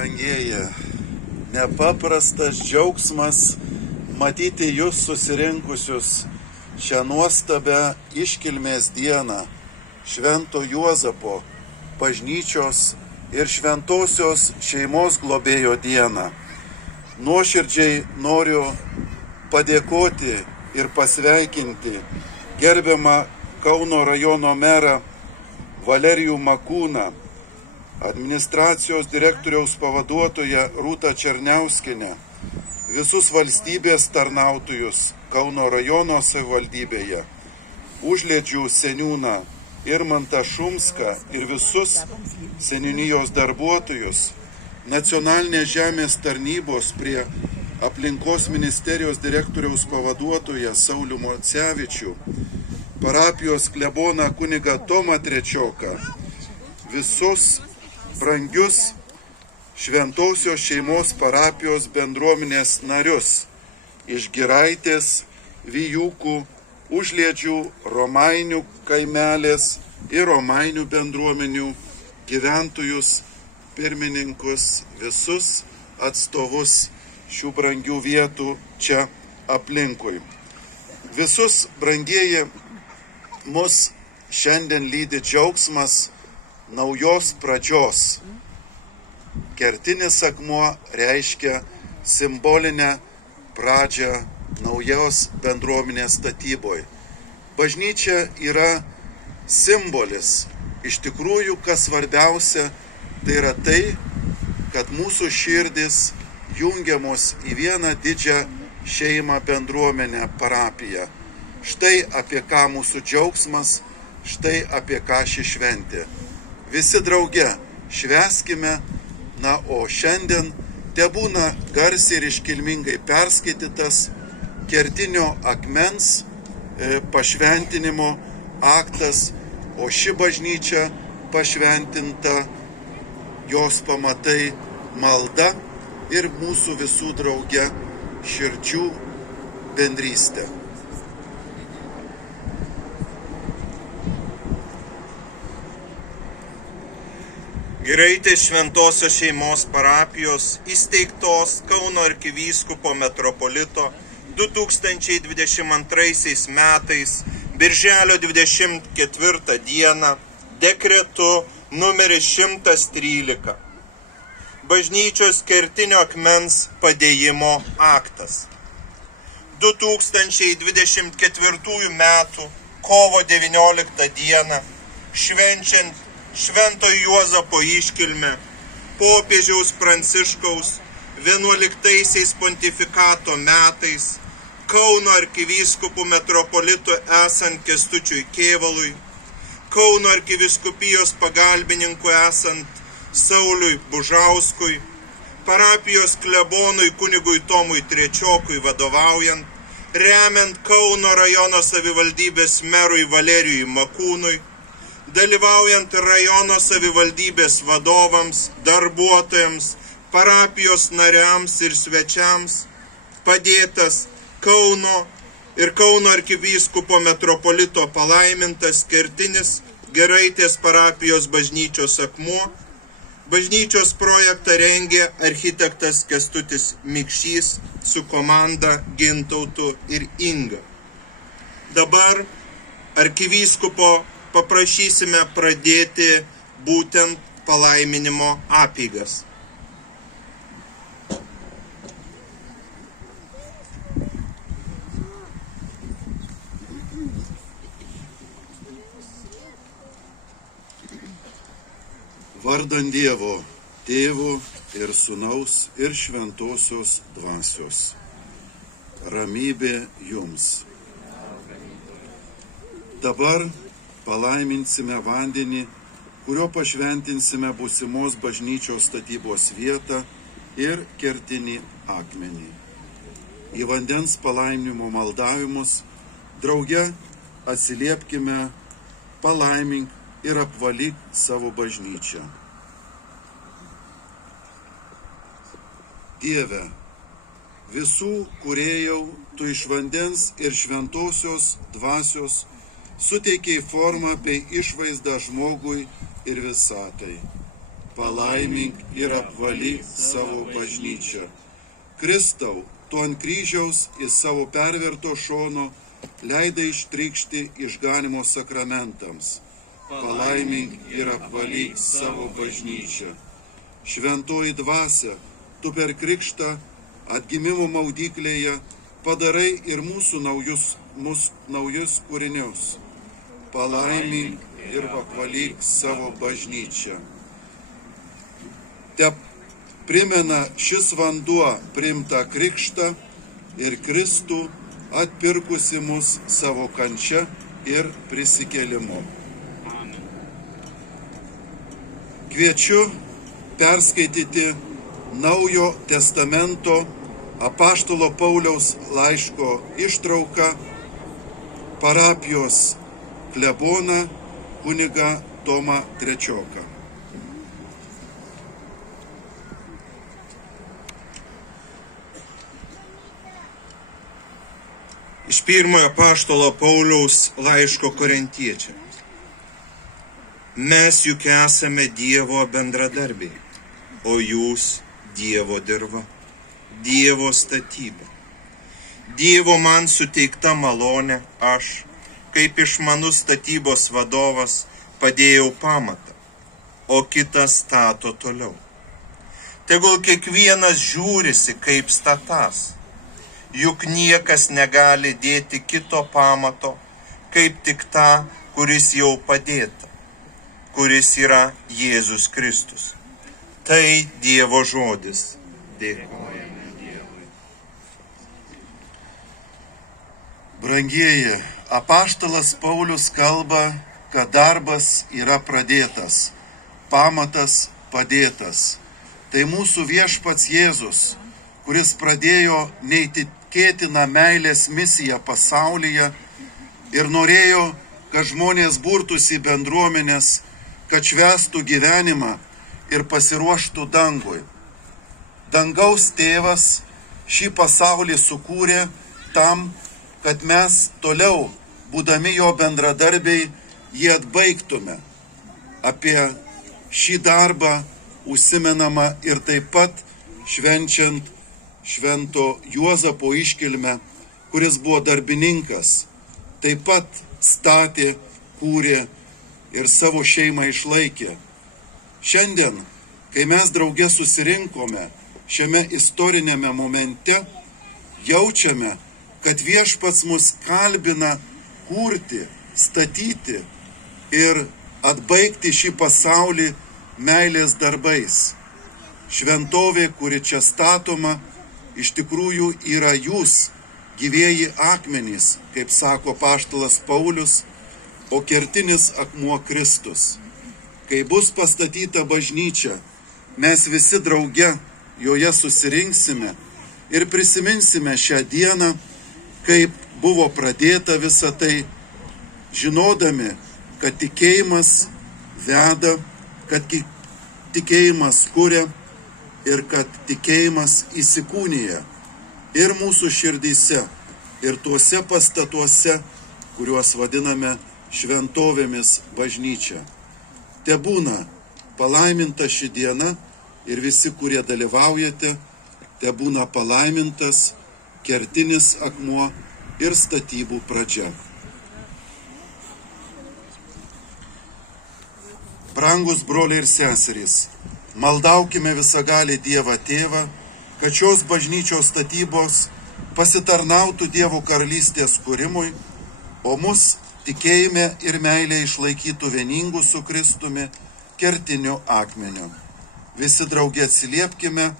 Brangieji, nepaprastas džiaugsmas matyti jūs susirinkusius šią nuostabę iškilmės dieną, Švento Juozapo bažnyčios ir šventosios šeimos globėjo dieną. Nuoširdžiai noriu padėkoti ir pasveikinti gerbiamą Kauno rajono merą Valerijų Makūną, administracijos direktoriaus pavaduotoją Rūtą Černiauskienę, visus valstybės tarnautojus Kauno rajono savivaldybėje, Užliedžių seniūną Irmantą Šumską ir visus seniūnijos darbuotojus, nacionalinės žemės tarnybos prie aplinkos ministerijos direktoriaus pavaduotoją Saulių Mocevičių, parapijos kleboną kunigą Tomą Trečioką, visus brangius šventosios šeimos parapijos bendruomenės narius iš Giraitės, Vijūkų, Užliedžių, Romainių kaimelės ir Romainių bendruomenių gyventojus, pirmininkus, visus atstovus šių brangių vietų čia aplinkui. Visus brangieji, mus šiandien lydi džiaugsmas naujos pradžios. Kertinis akmuo reiškia simbolinę pradžią naujos bendruomenės statyboje. Bažnyčia yra simbolis. Iš tikrųjų, kas svarbiausia, tai yra tai, kad mūsų širdis jungiamos į vieną didžią šeimą, bendruomenę, parapiją. Štai apie ką mūsų džiaugsmas, štai apie ką ši šventė. Visi drauge švęskime, na, o šiandien tebūna garsiai ir iškilmingai perskaitytas kertinio akmens pašventinimo aktas, o ši bažnyčia pašventinta, jos pamatai malda ir mūsų visų drauge širdžių bendrystė. Giraitės šventosios šeimos parapijos įsteigtos Kauno arkivyskupo metropolito 2022 metais birželio 24 dieną dekretu numeris 113 bažnyčios kertinio akmens padėjimo aktas. 2024 metų kovo 19 dieną švenčiant Šventojo Juozapo iškilmę popiežiaus Pranciškaus 11 pontifikato metais Kauno arkivyskupu metropolitu esant Kęstučiui Kėvalui, Kauno arkivyskupijos pagalbininku esant Sauliui Bužauskui, parapijos klebonui kunigui Tomui Trečiokui vadovaujant, remiant Kauno rajono savivaldybės merui Valerijui Makūnui, dalyvaujant rajono savivaldybės vadovams, darbuotojams, parapijos nariams ir svečiams, padėtas Kauno ir Kauno arkivyskupo metropolito palaimintas kertinis Giraitės parapijos bažnyčios akmuo. Bažnyčios projektą rengė architektas Kęstutis Mikšys su komanda Gintautu ir Inga. Dabar arkivyskupo paprašysime pradėti būtent palaiminimo apeigas. Vardan Dievo, Tėvo ir Sūnaus ir Šventosios Dvasios. Ramybė jums. Dabar palaiminsime vandenį, kurio pašventinsime būsimos bažnyčios statybos vietą ir kertinį akmenį. Į vandens palaiminimo maldavimus drauge atsiliepkime: palaimink ir apvalyk savo bažnyčią. Dieve, visų kūrėjau, tu iš vandens ir šventosios dvasios suteikiai formą bei išvaizdą žmogui ir visatai. palaimink ir apvalyk savo bažnyčią. Kristau, tu ant kryžiaus į savo perverto šono leidai ištrykšti išganimo sakramentams. Palaimink ir apvalyk savo bažnyčią. Šventoji dvasia, tu per krikštą atgimimo maudyklėje padarai ir mūsų naujus kūrinius. Palaimink ir apvalyk savo bažnyčią. Te primena šis vanduo priimtą krikštą ir Kristų atpirkusi mus savo kančia ir prisikėlimu. Kviečiu perskaityti Naujo testamento apaštalo Pauliaus laiško ištrauką parapijos kleboną kunigą Tomą Trečioką. Iš pirmojo apaštalo Pauliaus laiško korintiečiams. Mes juk esame Dievo bendradarbiai, o jūs Dievo dirva, Dievo statyba. Dievo man suteikta malonė, aš, kaip išmanus statybos vadovas, padėjau pamatą, o kitas stato toliau. Tegul kiekvienas žiūrisi kaip statas, juk niekas negali dėti kito pamato, kaip tik tą, kuris jau padėta, kuris yra Jėzus Kristus. Tai Dievo žodis. Dėkojame Dievui. Brangieji, apaštalas Paulius kalba, kad darbas yra pradėtas, pamatas padėtas. Tai mūsų viešpats Jėzus, kuris pradėjo neįtikėtiną meilės misiją pasaulyje ir norėjo, kad žmonės burtųsi į bendruomenės, kad švęstų gyvenimą ir pasiruoštų dangui. Dangaus tėvas šį pasaulį sukūrė tam, kad mes toliau, būdami jo bendradarbiai, jį atbaigtume. Apie šį darbą užsimenama ir taip pat švenčiant švento Juozapo iškilmę, kuris buvo darbininkas, taip pat statė, kūrė ir savo šeimą išlaikė. Šiandien, kai mes drauge susirinkome šiame istorinėme momente, jaučiame, kad viešpats mus kalbina kurti, statyti ir atbaigti šį pasaulį meilės darbais. Šventovė, kuri čia statoma, iš tikrųjų yra jūs, gyvieji akmenys, kaip sako apaštalas Paulius, o kertinis akmuo Kristus. Kai bus pastatyta bažnyčia, mes visi drauge joje susirinksime ir prisiminsime šią dieną, kaip buvo pradėta visa tai, žinodami, kad tikėjimas veda, kad tikėjimas kuria ir kad tikėjimas įsikūnija ir mūsų širdyse, ir tuose pastatuose, kuriuos vadiname šventovėmis bažnyčia. Te būna palaiminta ši diena ir visi, kurie dalyvaujate, te būna palaimintas kertinis akmuo ir statybų pradžia. Brangus broliai ir seserys, maldaukime visagalį Dievą Tėvą, kad šios bažnyčios statybos pasitarnautų Dievo karalystės kūrimui, o mus tikėjime ir meilė išlaikytų vieningų su Kristumi kertiniu akmeniu. Visi drauge atsiliepkime: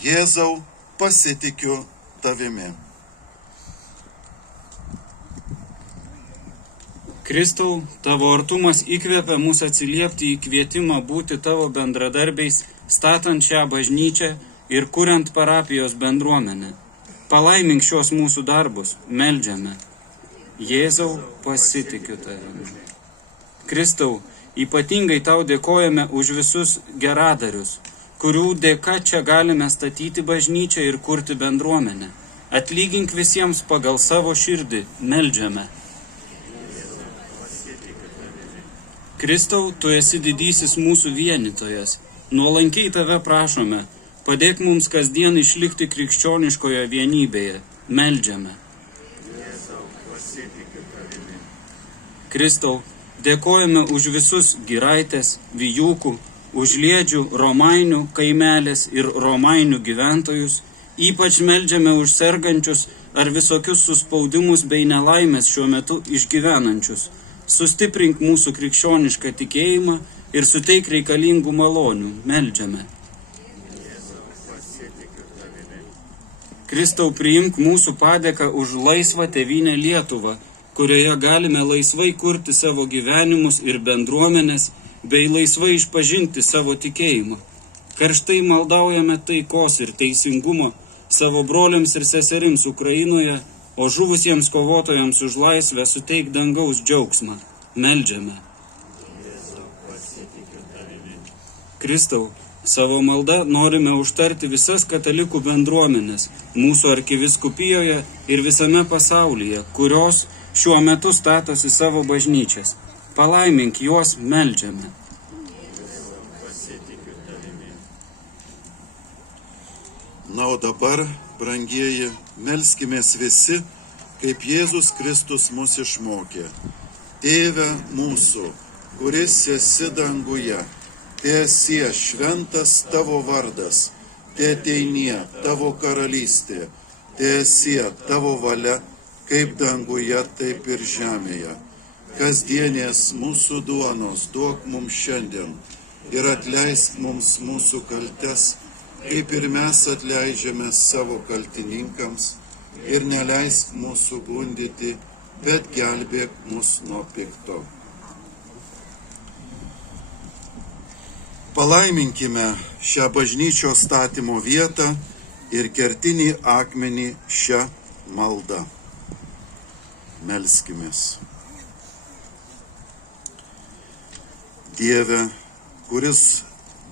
Jėzau, pasitikiu tavimi. Kristau, tavo artumas įkvepia mus atsiliepti į kvietimą būti tavo bendradarbiais, statant šią bažnyčią ir kuriant parapijos bendruomenę. Palaimink šios mūsų darbus, meldžiame. Jėzau, pasitikiu tavimi. Kristau, ypatingai tau dėkojame už visus geradarius, kurių dėka čia galime statyti bažnyčią ir kurti bendruomenę. Atlygink visiems pagal savo širdį, meldžiame. Kristau, tu esi didysis mūsų vienytojas. nuolankiai tave prašome, padėk mums kasdien išlikti krikščioniškoje vienybėje. Meldžiame. Kristau, dėkojame už visus Giraitės, Vijūkų, Užliedžių, Romainių kaimelės ir Romainių gyventojus, ypač meldžiame už sergančius ar visokius suspaudimus bei nelaimės šiuo metu išgyvenančius. Sustiprink mūsų krikščionišką tikėjimą ir suteik reikalingų malonių. Meldžiame. Kristau, priimk mūsų padėką už laisvą tėvynę Lietuvą, kurioje galime laisvai kurti savo gyvenimus ir bendruomenės, bei laisvai išpažinti savo tikėjimą. Karštai maldaujame taikos ir teisingumo savo broliams ir seserims Ukrainoje, o žuvusiems kovotojams už laisvę suteik dangaus džiaugsmą. Meldžiame. Kristau, savo malda norime užtarti visas katalikų bendruomenės mūsų arkiviskupijoje ir visame pasaulyje, kurios šiuo metu statosi savo bažnyčias. Palaimink juos, meldžiame. Na, o dabar, brangieji, melskimės visi, kaip Jėzus Kristus mus išmokė. Tėve mūsų, kuris esi danguje, teesie šventas tavo vardas, teateinie tavo karalystė, teesie tavo valia, kaip danguje, taip ir žemėje. Kasdienės mūsų duonos duok mums šiandien ir atleisk mums mūsų kaltes, kaip ir mes atleidžiame savo kaltininkams, ir neleisk mūsų gundyti, bet gelbėk mus nuo pikto. Palaiminkime šią bažnyčios statymo vietą ir kertinį akmenį šią maldą. Melskimės. Dieve, kuris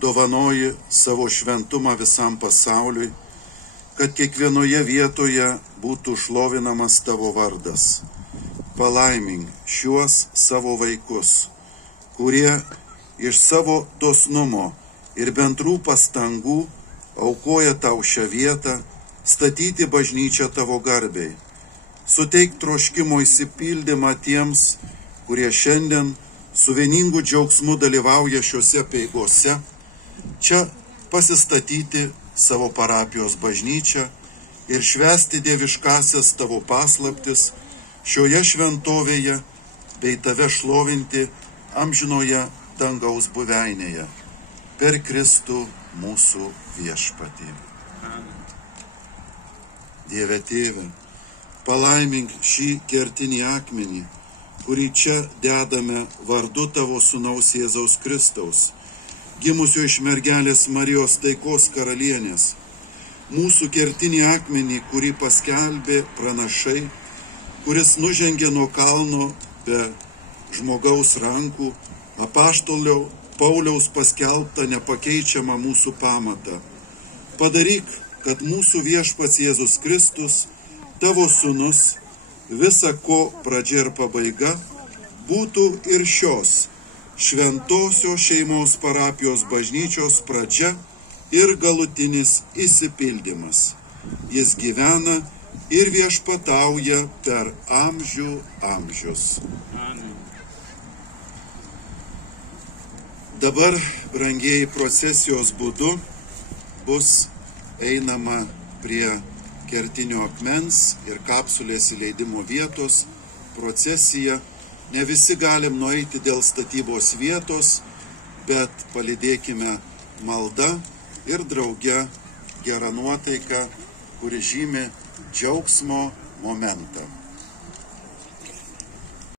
dovanoji savo šventumą visam pasauliui, kad kiekvienoje vietoje būtų šlovinamas tavo vardas. Palaimink šiuos savo vaikus, kurie iš savo dosnumo ir bendrų pastangų aukoja tau šią vietą, statyti bažnyčią tavo garbei. Suteik troškimo įsipildymą tiems, kurie šiandien su vieningu džiaugsmu dalyvauja šiuose peigose, čia pasistatyti savo parapijos bažnyčią ir švęsti dieviškasias tavo paslaptis šioje šventovėje bei tave šlovinti amžinoje dangaus buveinėje per Kristų mūsų viešpatį. Dieve Tėve, palaimink šį kertinį akmenį, kurį čia dedame vardu tavo sūnaus Jėzaus Kristaus, gimusio iš mergelės Marijos taikos karalienės, mūsų kertinį akmenį, kurį paskelbė pranašai, kuris nužengė nuo kalno be žmogaus rankų, apaštolio Pauliaus paskelbtą nepakeičiamą mūsų pamatą. Padaryk, kad mūsų viešpats Jėzus Kristus, tavo sūnus, visa ko pradžia ir pabaiga, būtų ir šios šventosios šeimos parapijos bažnyčios pradžia ir galutinis išsipildymas. Jis gyvena ir viešpatauja per amžių amžius. Amen. Dabar, brangieji, procesijos būdu bus einama prie kertinio akmens ir kapsulės įleidimo vietos. Procesija, ne visi galim nueiti dėl statybos vietos, bet palydėkime malda ir drauge gerą nuotaiką, kuri žymi džiaugsmo momentą.